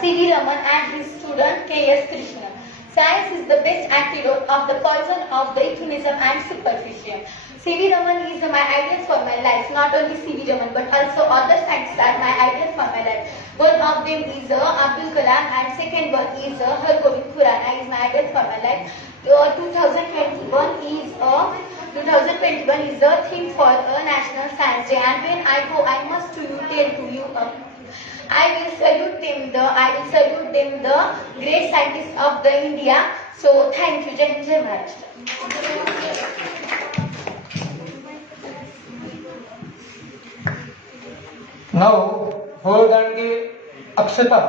C.V. Raman and his student K.S. Krishna. Science is the best antidote of the poison of the atheism and superstition. C.V. Raman is my ideal for my life. Not only C.V. Raman but also other scientists are my ideal for my life. One of them is Abdul Kalam and second one is Har Gobind Khurana is my ideal for my life. 2021 is the theme for a National Science Day, and when I go, I must tell to you. I will salute them, the great scientists of the India. So thank you, Jai Hind, Jai Maharashtra. Now, Hodangi Akshata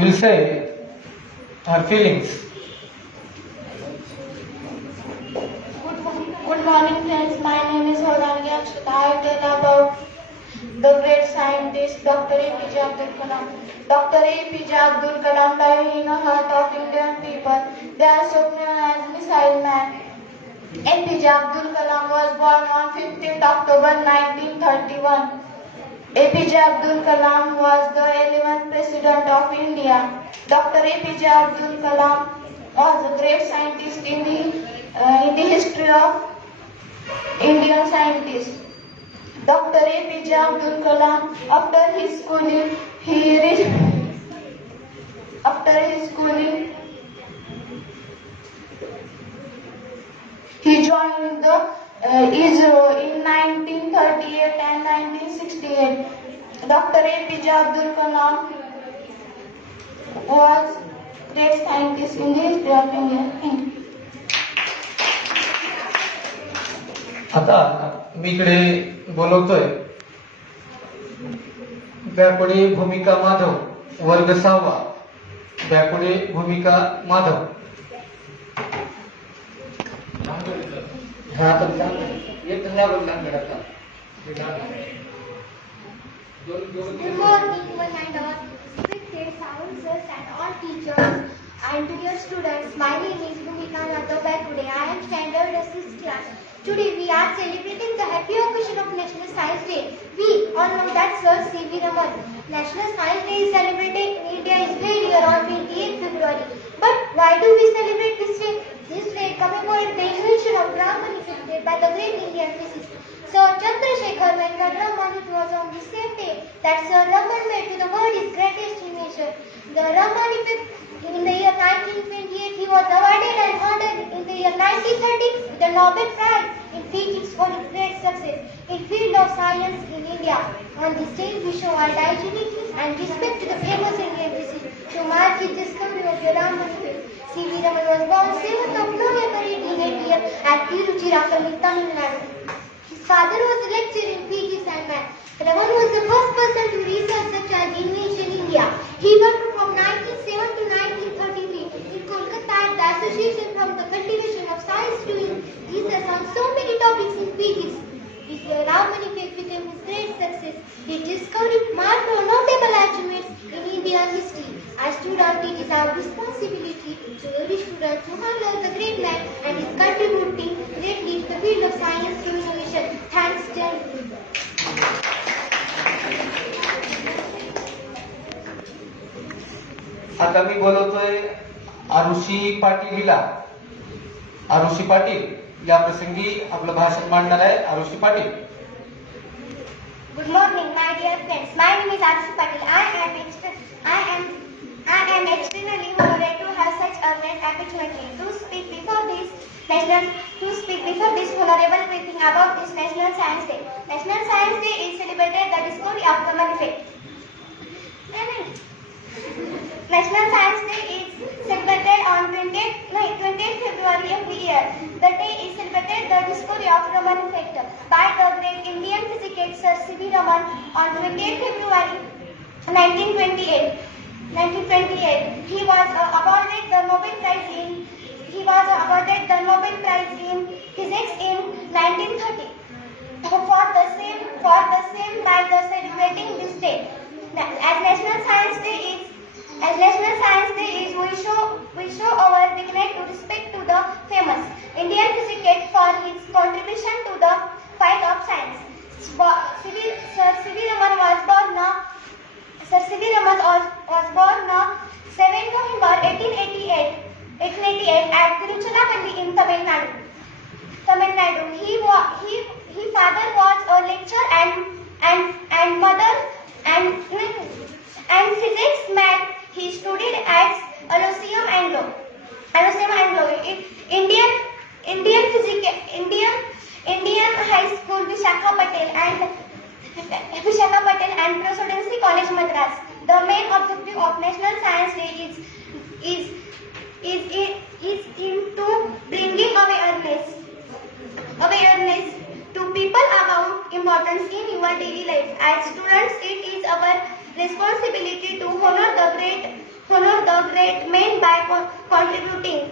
will say her feelings. Good morning, friends. My name is Hodangi Akshata. I tell about the great scientist Dr. APJ Abdul Kalam. Dr. APJ Abdul Kalam died in the heart of Indian people. They are so known as Missile Man. APJ Abdul Kalam was born on 15th October 1931. APJ Abdul Kalam was the 11th President of India. Dr. APJ Abdul Kalam was a great scientist in the history of Indian scientists. Dr. APJ Abdul Kalam, after his schooling, he joined the ISRO in 1938 and 1968. Dr. APJ Abdul Kalam was great scientist in the history of India. Thank you. आता मी इकडे बोलवतोय बॅपुडे भूमिका माधव वर्ग 6वा बॅपुडे भूमिका Madhav Good morning, one and all. Respected scientists and all teachers and dear students. My name is Bhumika Madhav Bhakude. I am standard 6th class. Today we are celebrating the happy occasion of National Science Day. We all know that Sir C.V. Raman. National Science Day is celebrated in India every year on 28th February. But why do we celebrate this day? This day commemorates the invention of Raman effect by the great Indian physicist Sir Chandrasekhar Raman. It was on the same day that Sir Raman made to the world his greatest invention, the Raman effect. In the year 1928, he was awarded and honored in the year 1930 with the Nobel Prize in Physics for his great success in field of science in India. On this day, we show our dignity and respect to the famous Indian physicist to mark his discovery of the Raman effect. C.V. Raman was born 7th of November 1888 at Tiruchirappalli, Tamil Nadu. His father was a lecturer in physics and math. Raman was the first person to research such an invention in India. He worked from 1907 to 1933 in Kolkata at the Association from the Cultivation of Science doing research on so many topics in physics. With the Raman effect became his great success. His discovery marked a notable achievements in Indian history. As students, it is our responsibility to every student to honor the great man and his contributing greatly to the field of science to innovation. Thanks, Jai Hind. आता मी बोलवतोय आरुषी पाटील हिला. आरुषी पाटील या प्रसंगी आपलं भाषण मांडणार आहे. Arushi Patil. Good morning, my dear friends. My name is Arushi Patil. I am extremely honored to have such a great opportunity to speak before this honorable meeting about this National Science Day. National Science Day is celebrated the discovery of the Raman effect. National Science Day is celebrated on 20th February every year. The day is celebrated the discovery of Raman effect by the great Indian physicist Sir C.V. Raman on 20th February 1928. He was awarded the Nobel Prize in Physics in 1930. For the same by the celebrating this day. As National Science Day is, we show our dignity to respect to the famous Indian physicist for his contribution to the fight of science. Sir C.V. Raman was born on 7 November 1888 at Tiruchirappalli in Tamil Nadu. His father was a lecturer and mother and physics math. He studied at Elysium Anglo. Indian High School, Visakhapatnam and Presidency College, Madras. The main objective of National Science Day is into bringing awareness to people about importance in your daily life. As students, it is our responsibility to honor the great men by contributing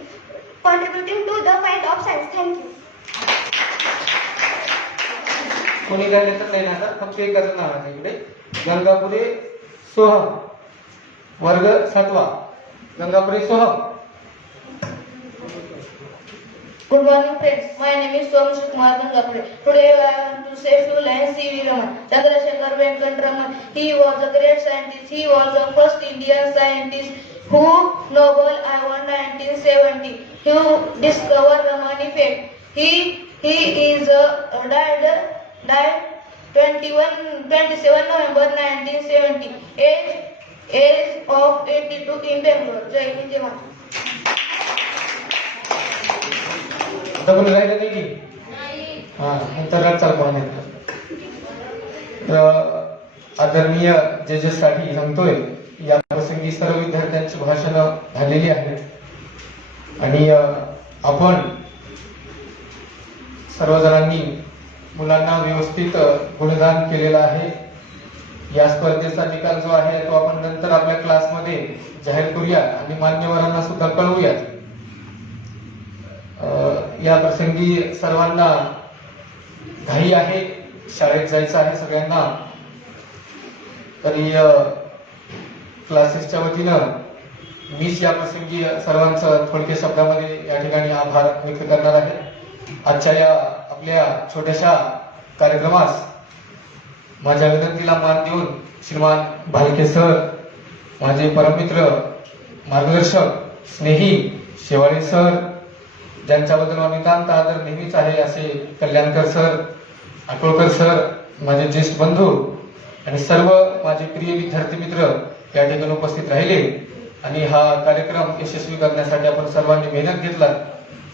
to the fight of science. Thank you. कोणी काय letter नाही ना sir, फक्त एकच नाव आहे इकडे. गंगापुरे सोहम, वर्ग 7वा. गंगापुरे सोहम. Good morning, friends. My name is Somashik Kumar Gangapure. Today I want to say few lines. C.V. Raman, Chandrasekhar Venkat Raman. He was a great scientist. He was the first Indian scientist who Nobel Award 1970. Who discovered Raman effect. He is died 27 November 1970. Age of 82 in Bangalore. Jai Hind, Jai Mata. आता कोणी राहिलं नाही की हा नंतर चाल पाहण्यात. आदरणीय जजेससाठी सांगतोय, या प्रसंगी सर्व विद्यार्थ्यांची भाषण झालेली आहेत आणि आपण सर्वजणांनी मुलांना व्यवस्थित गुणगान केलेला आहे. या स्पर्धेचा निकाल जो आहे तो आपण नंतर आपल्या क्लासमध्ये जाहीर करूया आणि मान्यवरांना सुद्धा कळवूया. या प्रसंगी सर्वांना घाई आहे, शाळेत जायचं आहे सगळ्यांना. तरी क्लासेसच्या वतीनं मीच या प्रसंगी सर्वांचं थोडक्या शब्दामध्ये या ठिकाणी आभार व्यक्त करणार आहे. आजच्या या आपल्या छोट्याशा कार्यक्रमास माझ्या विनंतीला मान देऊन श्रीमान भालके सर, माझे परममित्र, मार्गदर्शक, स्नेही शेवाळे सर, ज्यांच्याबद्दल नितांत आदर नेहमीच आहे असे कल्याणकर सर, आटोळकर सर, माझे ज्येष्ठ बंधू आणि सर्व माझे प्रिय विद्यार्थी मित्र या ठिकाणी उपस्थित राहिले आणि हा कार्यक्रम यशस्वी करण्यासाठी आपण सर्वांनी मेहनत घेतला.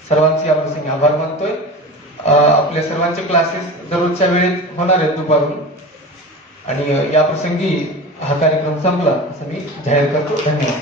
सर्वांचे या प्रसंगी आभार मानतोय. आपल्या सर्वांचे क्लासेस दररोजच्या वेळेत होणार आहेत दुपारून आणि या प्रसंगी हा कार्यक्रम संपला असं मी जाहीर करतो. धन्यवाद.